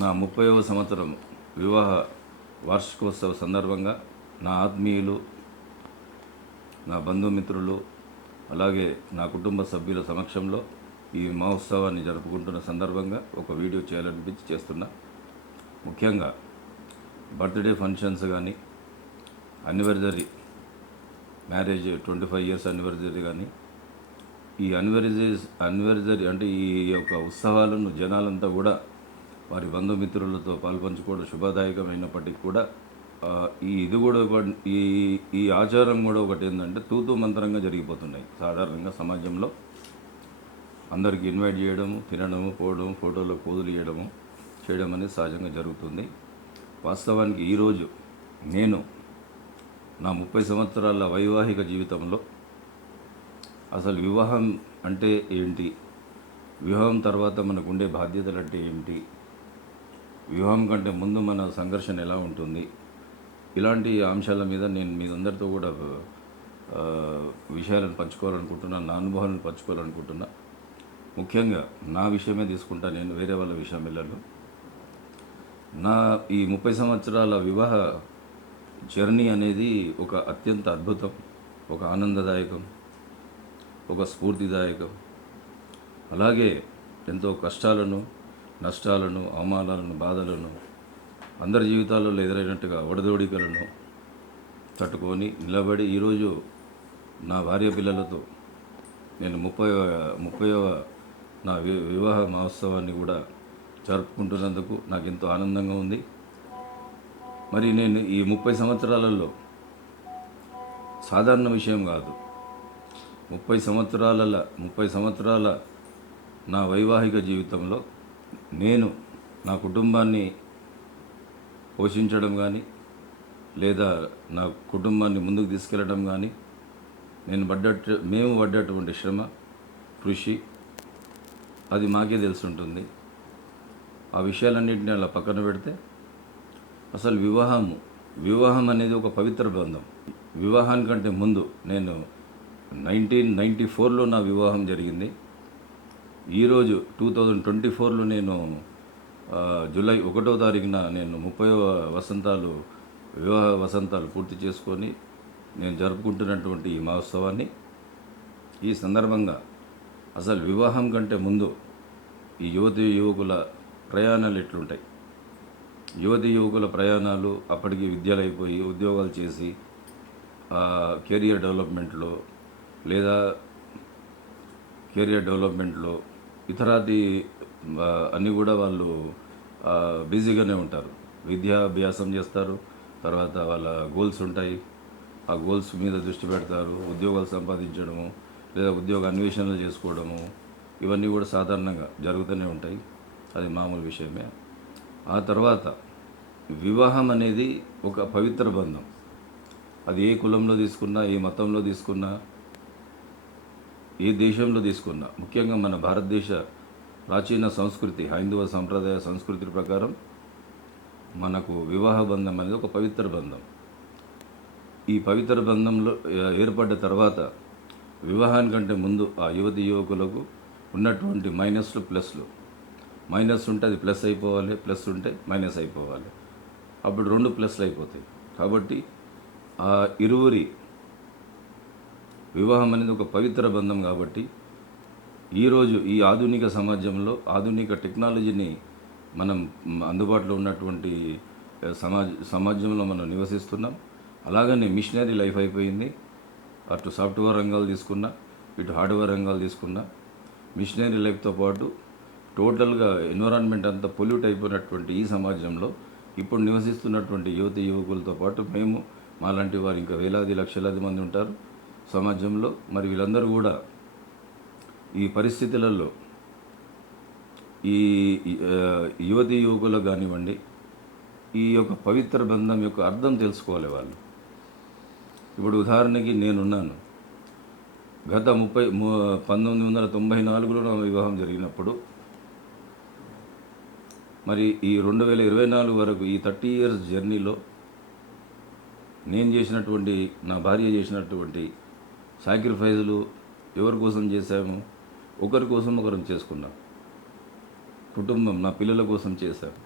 నా ముప్పైవ సంవత్సరం వివాహ వార్షికోత్సవ సందర్భంగా నా ఆత్మీయులు నా బంధుమిత్రులు అలాగే నా కుటుంబ సభ్యుల సమక్షంలో ఈ మహోత్సవాన్ని జరుపుకుంటున్న సందర్భంగా ఒక వీడియో చేయాలనిపించి చేస్తున్నా. ముఖ్యంగా బర్త్డే ఫంక్షన్స్ కానీ anniversary marriage twenty five years anniversary కానీ ఈ అనివర్సరీస్ అనివర్సరీ అంటే ఈ యొక్క ఉత్సవాలను జనాలంతా కూడా వారి బంధుమిత్రులతో పాల్పంచుకోవడం శుభదాయకమైనప్పటికీ కూడా ఈ ఇది కూడా ఒక- ఈ ఈ ఆచారం కూడా ఒకటి ఏంటంటే తూతూ మంత్రంగా జరిగిపోతున్నాయి. సాధారణంగా సమాజంలో అందరికి ఇన్వైట్ చేయడము తినడము పోవడం ఫోటోలో పోజులు చేయడము చేయడం అనేది సహజంగా జరుగుతుంది. వాస్తవానికి ఈరోజు నేను నా ముప్పై సంవత్సరాల వైవాహిక జీవితంలో అసలు వివాహం అంటే ఏంటి? వివాహం తర్వాత మనకు ఉండే బాధ్యతలు అంటే ఏమిటి వివాహం కంటే ముందు మన సంఘర్షణ ఎలా ఉంటుంది? ఇలాంటి అంశాల మీద నేను మీ అందరితో కూడా విషయాలను పంచుకోవాలనుకుంటున్నాను నా అనుభవాలను పంచుకోవాలనుకుంటున్నా. ముఖ్యంగా నా విషయమే తీసుకుంటా నేను వేరే వాళ్ళ విషయం వెళ్ళను. నా ఈ ముప్పై సంవత్సరాల వివాహ జర్నీ అనేది ఒక అత్యంత అద్భుతం ఒక ఆనందదాయకం ఒక స్ఫూర్తిదాయకం. అలాగే ఎంతో కష్టాలను నష్టాలను అవమానాలను బాధలను అందరి జీవితాలలో ఎదురైనట్టుగా ఒడదోడికలను తట్టుకొని నిలబడి ఈరోజు నా భార్య పిల్లలతో నేను ముప్పై ముప్పైవ నా వి- వివాహ మహోత్సవాన్ని కూడా జరుపుకుంటున్నందుకు నాకు ఎంతో ఆనందంగా ఉంది. మరి నేను ఈ ముప్పై సంవత్సరాలలో సాధారణ విషయం కాదు. ముప్పై సంవత్సరాల ముప్పై సంవత్సరాల నా వైవాహిక జీవితంలో నేను నా కుటుంబాన్ని పోషించడం కానీ లేదా నా కుటుంబాన్ని ముందుకు తీసుకెళ్ళడం కానీ నేను పడ్డట్టు మేము పడ్డటువంటి శ్రమ కృషి అది మాకే తెలుసుంటుంది. ఆ విషయాలన్నింటినీ అలా పక్కన పెడితే అసలు వివాహము వివాహం అనేది ఒక పవిత్ర బంధం. వివాహానికంటే ముందు నేను నైన్టీన్ నైంటీ ఫోర్లో నా వివాహం జరిగింది. ఈరోజు టూ థౌజండ్ ట్వంటీ ఫోర్లో నేను జూలై ఒకటో తారీఖున నేను ముప్పై వసంతాలు వివాహ వసంతాలు పూర్తి చేసుకొని నేను జరుపుకుంటున్నటువంటి ఈ మహోత్సవాన్ని. ఈ సందర్భంగా అసలు వివాహం కంటే ముందు ఈ యువతి యువకుల ప్రయాణాలు ఎట్లుంటాయి? యువతి యువకుల ప్రయాణాలు అప్పటికి విద్యలు అయిపోయి ఉద్యోగాలు చేసి కెరియర్ డెవలప్మెంట్లో లేదా కెరియర్ డెవలప్మెంట్లో ఇతరాది అన్నీ కూడా వాళ్ళు బిజీగానే ఉంటారు. విద్యాభ్యాసం చేస్తారు తర్వాత వాళ్ళ గోల్స్ ఉంటాయి. ఆ గోల్స్ మీద దృష్టి పెడతారు ఉద్యోగాలు సంపాదించడము లేదా ఉద్యోగ అన్వేషణలు చేసుకోవడము ఇవన్నీ కూడా సాధారణంగా జరుగుతూనే ఉంటాయి. అది మామూలు విషయమే. ఆ తర్వాత వివాహం అనేది ఒక పవిత్ర బంధం. అది ఏ కులంలో తీసుకున్నా ఏ మతంలో తీసుకున్నా ఏ దేశంలో తీసుకున్నా ముఖ్యంగా మన భారతదేశ ప్రాచీన సంస్కృతి హైందవ సంప్రదాయ సంస్కృతి ప్రకారం మనకు వివాహ బంధం అనేది ఒక పవిత్ర బంధం. ఈ పవిత్ర బంధంలో ఏర్పడ్డ తర్వాత వివాహానికంటే ముందు ఆ యువతి యువకులకు ఉన్నటువంటి మైనస్లు ప్లస్లు. మైనస్ ఉంటే అది ప్లస్ అయిపోవాలి ప్లస్ ఉంటే మైనస్ అయిపోవాలి. అప్పుడు రెండు ప్లస్లు అయిపోతాయి. కాబట్టి ఆ ఇరువురి వివాహం అనేది ఒక పవిత్ర బంధం కాబట్టి ఈరోజు ఈ ఆధునిక సమాజంలో ఆధునిక టెక్నాలజీని మనం అందుబాటులో ఉన్నటువంటి సమాజ సమాజంలో మనం నివసిస్తున్నాం. అలాగనే మిషనరీ లైఫ్ అయిపోయింది. అటు సాఫ్ట్వేర్ రంగాలు తీసుకున్నా ఇటు హార్డ్వేర్ రంగాలు తీసుకున్నా మిషనరీ లైఫ్తో పాటు టోటల్గా ఎన్విరాన్మెంట్ అంతా పొల్యూట్ అయిపోయినటువంటి ఈ సమాజంలో ఇప్పుడు నివసిస్తున్నటువంటి యువతి యువకులతో పాటు మేము మాలాంటి వారు ఇంకా వేలాది లక్షలాది మంది ఉంటారు. సమాజంలో మరి వీళ్ళందరూ కూడా ఈ పరిస్థితులలో ఈ యువతి యువకులు కానివ్వండి ఈ యొక్క పవిత్ర బంధం యొక్క అర్థం తెలుసుకోవాలి వాళ్ళు. ఇప్పుడు ఉదాహరణకి నేనున్నాను. గత ముప్పై పంతొమ్మిది వందల తొంభై నాలుగులో నా వివాహం జరిగినప్పుడు మరి ఈ రెండు వేల ఇరవై నాలుగు వరకు ఈ థర్టీ ఇయర్స్ జర్నీలో నేను చేసినటువంటి నా భార్య చేసినటువంటి సాక్రిఫైజులు ఎవరి కోసం చేశాము? ఒకరి కోసం ఒకరం చేసుకున్నాం. కుటుంబం నా పిల్లల కోసం చేశాను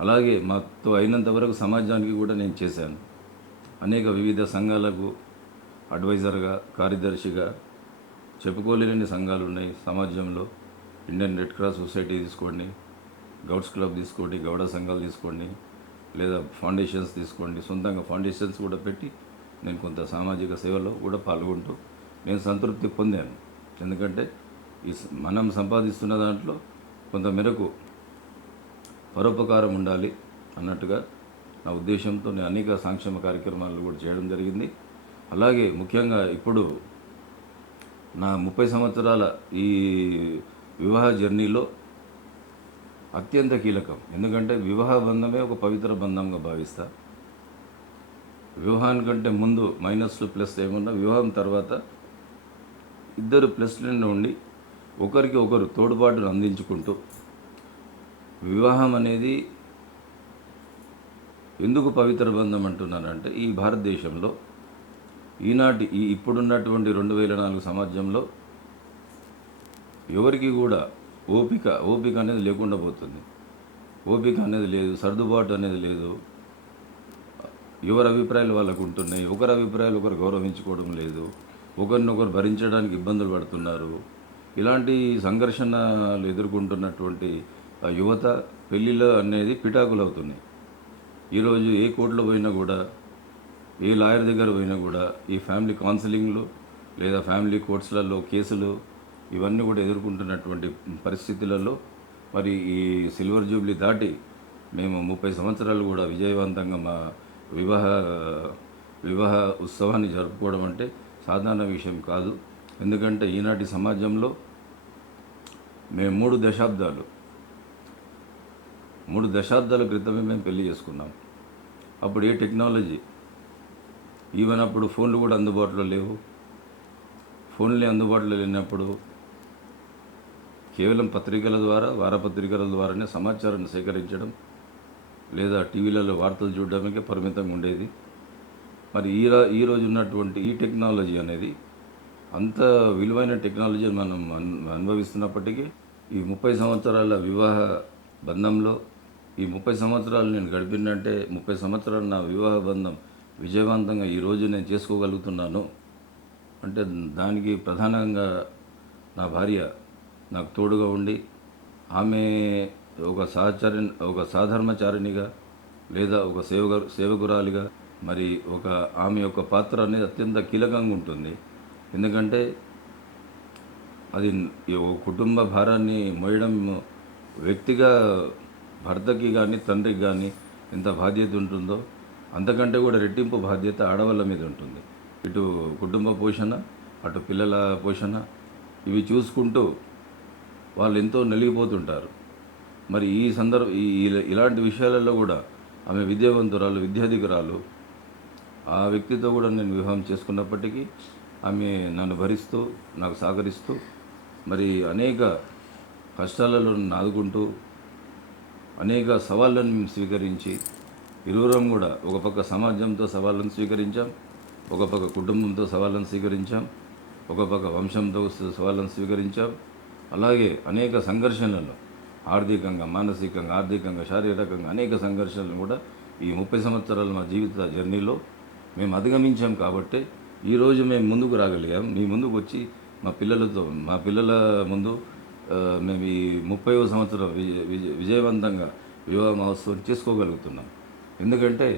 అలాగే మాతో అయినంత వరకు సమాజానికి కూడా నేను చేశాను. అనేక వివిధ సంఘాలకు అడ్వైజర్గా కార్యదర్శిగా చెప్పుకోలేని సంఘాలు ఉన్నాయి సమాజంలో. ఇండియన్ రెడ్ క్రాస్ సొసైటీ తీసుకోండి గౌడ్స్ క్లబ్ తీసుకోండి గౌడ సంఘాలు తీసుకోండి లేదా ఫౌండేషన్స్ తీసుకోండి. సొంతంగా ఫౌండేషన్స్ కూడా పెట్టి నేను కొంత సామాజిక సేవలో కూడా పాల్గొంటూ నేను సంతృప్తి పొందాను. ఎందుకంటే ఈ మనం సంపాదిస్తున్న దాంట్లో కొంత మేరకు పరోపకారం ఉండాలి అన్నట్టుగా నా ఉద్దేశంతో నేను అనేక సంక్షేమ కార్యక్రమాలు కూడా చేయడం జరిగింది. అలాగే ముఖ్యంగా ఇప్పుడు నా ముప్పై సంవత్సరాల ఈ వివాహ జర్నీలో అత్యంత కీలకం. ఎందుకంటే వివాహ బంధమే ఒక పవిత్ర బంధంగా భావిస్తా. వివాహానికంటే ముందు మైనస్ ప్లస్ ఏమున్నా వివాహం తర్వాత ఇద్దరు ప్లస్ నుండి ఉండి ఒకరికి ఒకరు తోడ్పాటును అందించుకుంటూ వివాహం అనేది ఎందుకు పవిత్ర బంధం అంటున్నానంటే ఈ భారతదేశంలో ఈనాటి ఈ ఇప్పుడున్నటువంటి రెండు వేల నాలుగు సమాజంలో ఎవరికి కూడా ఓపిక ఓపిక అనేది లేకుండా పోతుంది. ఓపిక అనేది లేదు సర్దుబాటు అనేది లేదు. ఎవరి అభిప్రాయాలు వాళ్ళకు ఉంటున్నాయి ఒకరి అభిప్రాయాలు ఒకరు గౌరవించుకోవడం లేదు ఒకరినొకరు భరించడానికి ఇబ్బందులు పడుతున్నారు. ఇలాంటి సంఘర్షణలు ఎదుర్కొంటున్నటువంటి ఆ యువత పెళ్ళిళ్ళు అనేది పిటాకులు అవుతున్నాయి ఈరోజు ఏ కోర్టులో పోయినా కూడా ఏ లాయర్ దగ్గర పోయినా కూడా ఈ ఫ్యామిలీ కౌన్సిలింగ్లు లేదా ఫ్యామిలీ కోర్ట్స్లలో కేసులు ఇవన్నీ కూడా ఎదుర్కొంటున్నటువంటి పరిస్థితులలో మరి ఈ సిల్వర్ జూబ్లీ దాటి మేము ముప్పై సంవత్సరాలు కూడా విజయవంతంగా మా వివాహ వివాహ ఉత్సవాన్ని జరుపుకోవడం అంటే సాధారణ విషయం కాదు. ఎందుకంటే ఈనాటి సమాజంలో మేము మూడు దశాబ్దాలు మూడు దశాబ్దాల క్రితమే మేము పెళ్ళి చేసుకున్నాం. అప్పుడు ఏ టెక్నాలజీ? ఈవెన్ అప్పుడు ఫోన్లు కూడా అందుబాటులో లేవు. ఫోన్లే అందుబాటులో లేనప్పుడు కేవలం పత్రికల ద్వారా వారపత్రికల ద్వారానే సమాచారాన్ని సేకరించడం లేదా టీవీలలో వార్తలు చూడడానికే పరిమితంగా ఉండేది. మరి ఈ రా ఈ రోజు ఉన్నటువంటి ఈ టెక్నాలజీ అనేది అంత విలువైన టెక్నాలజీ మనం అనుభవిస్తున్నప్పటికీ ఈ ముప్పై సంవత్సరాల వివాహ బంధంలో ఈ ముప్పై సంవత్సరాలు నేను గడిపిందంటే ముప్పై సంవత్సరాలు నా వివాహ బంధం విజయవంతంగా ఈరోజు నేను చేసుకోగలుగుతున్నాను. అంటే దానికి ప్రధానంగా నా భార్య నాకు తోడుగా ఉండి ఆమె ఒక సహచరి ఒక సాధర్మచారిణిగా లేదా ఒక సేవక సేవకురాలిగా మరి ఒక ఆమె యొక్క పాత్ర అనేది అత్యంత కీలకంగా ఉంటుంది. ఎందుకంటే అది ఈ ఒక కుటుంబ భారాన్ని మోయడం వ్యక్తిగా భర్తకి కానీ తండ్రికి కానీ ఎంత బాధ్యత ఉంటుందో అంతకంటే కూడా రెట్టింపు బాధ్యత ఆడవాళ్ళ మీద ఉంటుంది. ఇటు కుటుంబ పోషణ అటు పిల్లల పోషణ ఇవి చూసుకుంటూ వాళ్ళు ఎంతో నలిగిపోతుంటారు. మరి ఈ సందర్భ ఈ ఇలాంటి విషయాలలో కూడా ఆమె విద్యావంతురాలు విద్యాధికురాలు ఆ వ్యక్తితో కూడా నేను వివాహం చేసుకున్నప్పటికీ ఆమె నన్ను భరిస్తూ నాకు సహకరిస్తూ మరి అనేక కష్టాలలో నన్ను ఆదుకుంటూ అనేక సవాళ్ళను మేము స్వీకరించి ఇరువురం కూడా ఒక పక్క సమాజంతో సవాళ్ళను స్వీకరించాం ఒక పక్క కుటుంబంతో సవాళ్ళను స్వీకరించాం ఒక పక్క వంశంతో సవాళ్ళను స్వీకరించాం అలాగే అనేక సంఘర్షణలు ఆర్థికంగా మానసికంగా ఆర్థికంగా శారీరకంగా అనేక సంఘర్షణలు కూడా ఈ ముప్పై సంవత్సరాల మా జీవిత జర్నీలో మేము అధిగమించాం కాబట్టి ఈరోజు మేము ముందుకు రాగలిగాం. మీ ముందుకు వచ్చి మా పిల్లలతో మా పిల్లల ముందు మేము ఈ ముప్పైవ సంవత్సరం విజయ విజయ విజయవంతంగా వివాహ మహోత్సవం చేసుకోగలుగుతున్నాం. ఎందుకంటే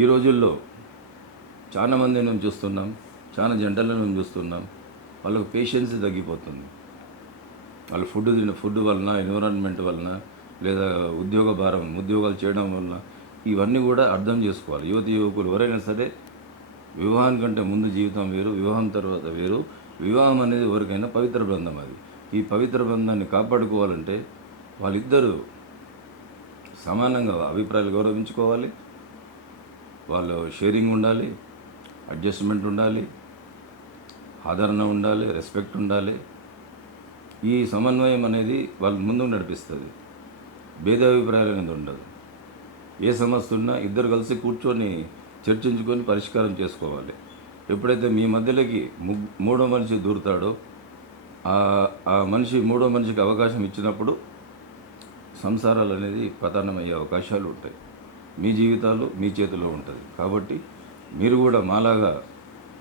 ఈ రోజుల్లో చాలామంది మేము చూస్తున్నాం చాలా జంటలను మేము చూస్తున్నాం. వాళ్ళకు పేషెన్స్ తగ్గిపోతుంది. వాళ్ళు ఫుడ్ తిన ఫుడ్ వలన ఎన్విరాన్మెంట్ వలన లేదా ఉద్యోగ భారం ఉద్యోగాలు చేయడం వలన ఇవన్నీ కూడా అర్థం చేసుకోవాలి. యువతి యువకులు ఎవరైనా సరే వివాహానికంటే ముందు జీవితం వేరు వివాహం తర్వాత వేరు. వివాహం అనేది ఎవరికైనా పవిత్ర బంధం అది. ఈ పవిత్ర బంధాన్ని కాపాడుకోవాలంటే వాళ్ళిద్దరూ సమానంగా అభిప్రాయాలు గౌరవించుకోవాలి. వాళ్ళు షేరింగ్ ఉండాలి అడ్జస్ట్మెంట్ ఉండాలి ఆదరణ ఉండాలి రెస్పెక్ట్ ఉండాలి. ఈ సమన్వయం అనేది వాళ్ళు ముందుకు నడిపిస్తుంది. భేదాభిప్రాయాలు అనేది ఉండదు. ఏ సమస్య ఉన్నా ఇద్దరు కలిసి కూర్చొని చర్చించుకొని పరిష్కారం చేసుకోవాలి. ఎప్పుడైతే మీ మధ్యలోకి మూడో మనిషి దూరుతాడో ఆ- ఆ మనిషి మూడో మనిషికి అవకాశం ఇచ్చినప్పుడు సంసారాలు అనేది పతనమయ్యే అవకాశాలు ఉంటాయి. మీ జీవితాలు మీ చేతిలో ఉంటుంది. కాబట్టి మీరు కూడా మాలాగా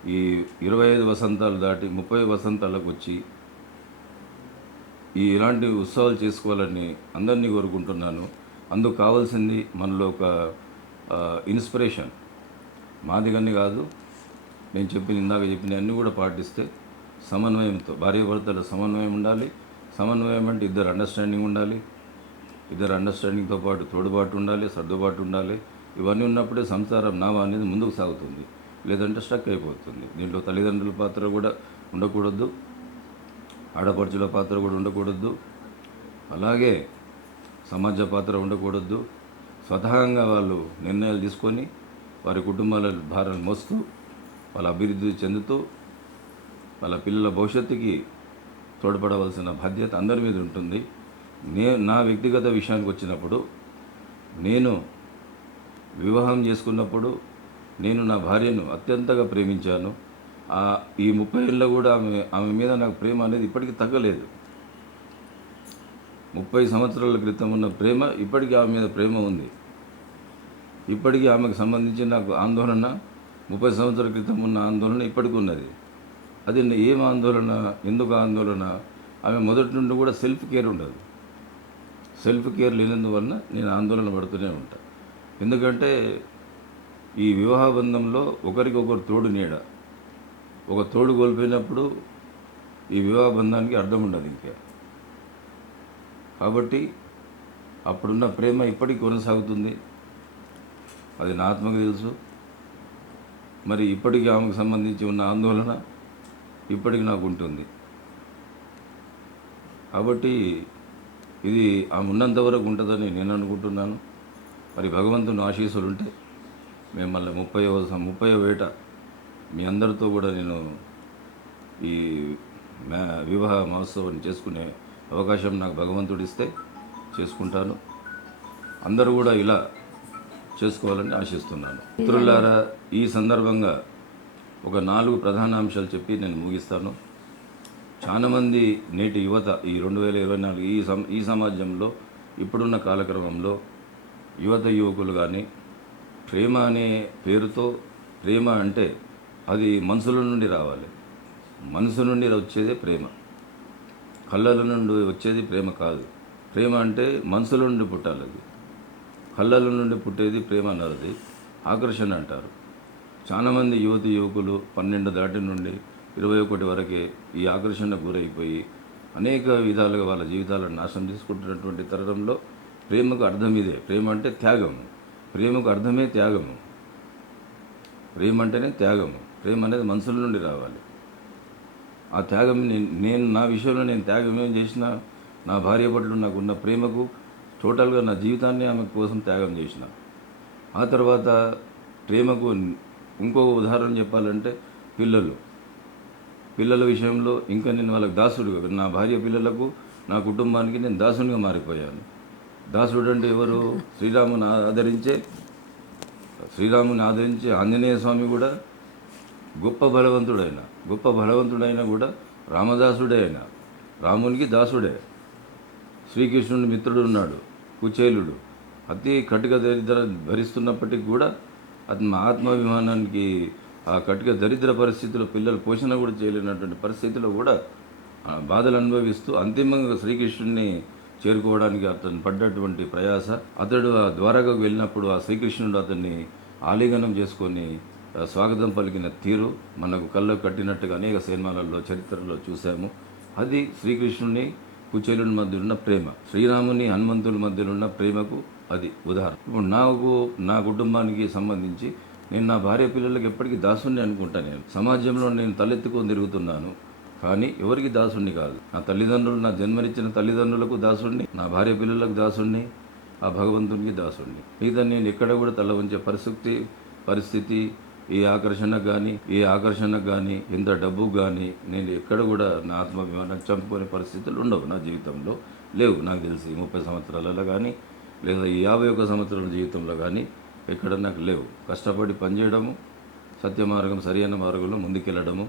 ఈ ఇరవై ఐదు వసంతాలు దాటి ముప్పై వసంతాలకు వచ్చి ఈ ఇలాంటి ఉత్సవాలు చేసుకోవాలని అందరినీ కోరుకుంటున్నాను. అందుకు కావాల్సింది మనలో ఒక ఇన్స్పిరేషన్. మాదిగని కాదు నేను చెప్పిన ఇందాక చెప్పిన అన్నీ కూడా పాటిస్తే సమన్వయంతో భార్యాభర్తల సమన్వయం ఉండాలి. సమన్వయం అంటే ఇద్దరు అండర్స్టాండింగ్ ఉండాలి. ఇద్దరు అండర్స్టాండింగ్తో పాటు తోడుబాటు ఉండాలి సర్దుబాటు ఉండాలి. ఇవన్నీ ఉన్నప్పుడే సంసారం నావ అనేది ముందుకు సాగుతుంది. లేదంటే స్టక్ అయిపోతుంది. దీంట్లో తల్లిదండ్రుల పాత్ర కూడా ఉండకూడదు. ఆడపడుచుల పాత్ర కూడా ఉండకూడదు. అలాగే సమాజ పాత్ర ఉండకూడదు. స్వతహంగా వాళ్ళు నిర్ణయాలు తీసుకొని వారి కుటుంబాల భారాలు మోస్తూ వాళ్ళ అభివృద్ధి చెందుతూ వాళ్ళ పిల్లల భవిష్యత్తుకి తోడ్పడవలసిన బాధ్యత అందరి మీద ఉంటుంది. నే నా వ్యక్తిగత విషయానికి వచ్చినప్పుడు నేను వివాహం చేసుకున్నప్పుడు నేను నా భార్యను అత్యంతగా ప్రేమించాను. ఈ ముప్పై ఏళ్ళలో కూడా ఆమె ఆమె మీద నాకు ప్రేమ అనేది ఇప్పటికీ తగ్గలేదు. ముప్పై సంవత్సరాల క్రితం ఉన్న ప్రేమ ఇప్పటికీ ఆమె మీద ప్రేమ ఉంది. ఇప్పటికీ ఆమెకు సంబంధించి నాకు ఆందోళన ముప్పై సంవత్సరాల క్రితం ఉన్న ఆందోళన ఇప్పటికీ ఉన్నది. అది ఏం ఆందోళన ఎందుకు ఆందోళన? ఆమె మొదటి నుండి కూడా సెల్ఫ్ కేర్ ఉండదు. సెల్ఫ్ కేర్ లేనందువలన నేను ఆందోళన పడుతూనే ఉంటాను ఎందుకంటే ఈ వివాహ బంధంలో ఒకరికొకరు తోడు నీడ. ఒక తోడు కోల్పోయినప్పుడు ఈ వివాహ బంధానికి అర్థం ఉండదు ఇంకా. కాబట్టి అప్పుడున్న ప్రేమ ఇప్పటికి కొనసాగుతుంది. అది నా ఆత్మకు తెలుసు. మరి ఇప్పటికీ ఆమెకు సంబంధించి ఉన్న ఆందోళన ఇప్పటికి నాకు ఉంటుంది. కాబట్టి ఇది ఆమె ఉన్నంత వరకు ఉంటుందని నేను అనుకుంటున్నాను. మరి భగవంతుని ఆశీస్సులు ఉంటే మిమ్మల్ని ముప్పై ముప్పై వేట మీ అందరితో కూడా నేను ఈ మ్యా వివాహ మహోత్సవాన్ని చేసుకునే అవకాశం నాకు భగవంతుడు ఇస్తే చేసుకుంటాను. అందరూ కూడా ఇలా చేసుకోవాలని ఆశిస్తున్నాను. మిత్రులారా ఈ సందర్భంగా ఒక నాలుగు ప్రధాన అంశాలు చెప్పి నేను ముగిస్తాను. చాలామంది నేటి యువత ఈ రెండు వేల ఇరవై నాలుగు ఈ సమ ఈ సమాజంలో ఇప్పుడున్న కాలక్రమంలో యువత యువకులు కానీ ప్రేమ అనే పేరుతో ప్రేమ అంటే అది మనసుల నుండి రావాలి. మనసు నుండి వచ్చేదే ప్రేమ. కళ్ళల నుండి వచ్చేది ప్రేమ కాదు. ప్రేమ అంటే మనసుల నుండి పుట్టాలి అది. కళ్ళల నుండి పుట్టేది ప్రేమ అన్నది ఆకర్షణ అంటారు. చాలామంది యువతి యువకులు పన్నెండు దాటి నుండి ఇరవై ఒకటి వరకే ఈ ఆకర్షణ గురైపోయి అనేక విధాలుగా వాళ్ళ జీవితాలను నాశనం చేసుకుంటున్నటువంటి తరుణంలో ప్రేమకు అర్థం ఇదే. ప్రేమ అంటే త్యాగం. ప్రేమకు అర్థమే త్యాగము. ప్రేమ అంటేనే త్యాగము. ప్రేమ అనేది మనసుల నుండి రావాలి. ఆ త్యాగం నేను నా విషయంలో నేను త్యాగం ఏం చేసినా నా భార్య పట్ల నాకున్న ప్రేమకు టోటల్గా నా జీవితాన్ని ఆమె కోసం త్యాగం చేసిన. ఆ తర్వాత ప్రేమకు ఇంకొక ఉదాహరణ చెప్పాలంటే పిల్లలు. పిల్లల విషయంలో ఇంకా నేను వాళ్ళకి దాసుడు నా భార్య పిల్లలకు నా కుటుంబానికి నేను దాసునిగా మారిపోయాను. దాసుడు అంటే ఎవరు? శ్రీరాముని ఆదరించే శ్రీరాముని ఆదరించే ఆంజనేయ స్వామి కూడా గొప్ప బలవంతుడైన గొప్ప బలవంతుడైన కూడా రామదాసుడే అయిన. రామునికి దాసుడే. శ్రీకృష్ణుని మిత్రుడు ఉన్నాడు కుచేలుడు. అతి కటిక దరిద్ర భరిస్తున్నప్పటికీ కూడా అతని ఆత్మాభిమానానికి ఆ కటిక దరిద్ర పరిస్థితిలో పిల్లలు పోషణ కూడా చేయలేనటువంటి పరిస్థితిలో కూడా బాధలు అనుభవిస్తూ అంతిమంగా శ్రీకృష్ణుడిని చేరుకోవడానికి అతను పడ్డటువంటి ప్రయాస. అతడు ఆ ద్వారకకు వెళ్ళినప్పుడు ఆ శ్రీకృష్ణుడు అతన్ని ఆలింగనం చేసుకొని స్వాగతం పలికిన తీరు మనకు కళ్ళకు కట్టినట్టుగా అనేక సినిమాలలో చరిత్రలో చూసాము అది శ్రీకృష్ణుని కుచేలుని మధ్య ఉన్న ప్రేమ శ్రీరాముని హనుమంతుల మధ్యలో ఉన్న ప్రేమకు అది ఉదాహరణ. ఇప్పుడు నాకు నా కుటుంబానికి సంబంధించి నేను నా భార్య పిల్లలకి ఎప్పటికీ దాసుని అనుకుంటాను నేను. సమాజంలో నేను తలెత్తుకొని తిరుగుతున్నాను కానీ ఎవరికి దాసుణ్ణి కాదు. నా తల్లిదండ్రులు నా జన్మనిచ్చిన తల్లిదండ్రులకు దాసుణ్ణి నా భార్య పిల్లలకు దాసుణ్ణి ఆ భగవంతునికి దాసుణ్ణి. మిగతా నేను ఎక్కడ కూడా తల ఉంచే పరిస్థితి పరిస్థితి ఈ ఆకర్షణకు కానీ ఈ ఆకర్షణకు కానీ ఇంత డబ్బు కానీ నేను ఎక్కడ కూడా నా ఆత్మాభిమానం చంపుకునే పరిస్థితులు ఉండవు నా జీవితంలో. లేవు నాకు తెలిసి ముప్పై సంవత్సరాలలో కానీ లేదా ఈ యాభై ఒక సంవత్సరాల జీవితంలో కానీ ఎక్కడ నాకు లేవు. కష్టపడి పనిచేయడము సత్య మార్గం సరైన మార్గంలో ముందుకెళ్ళడము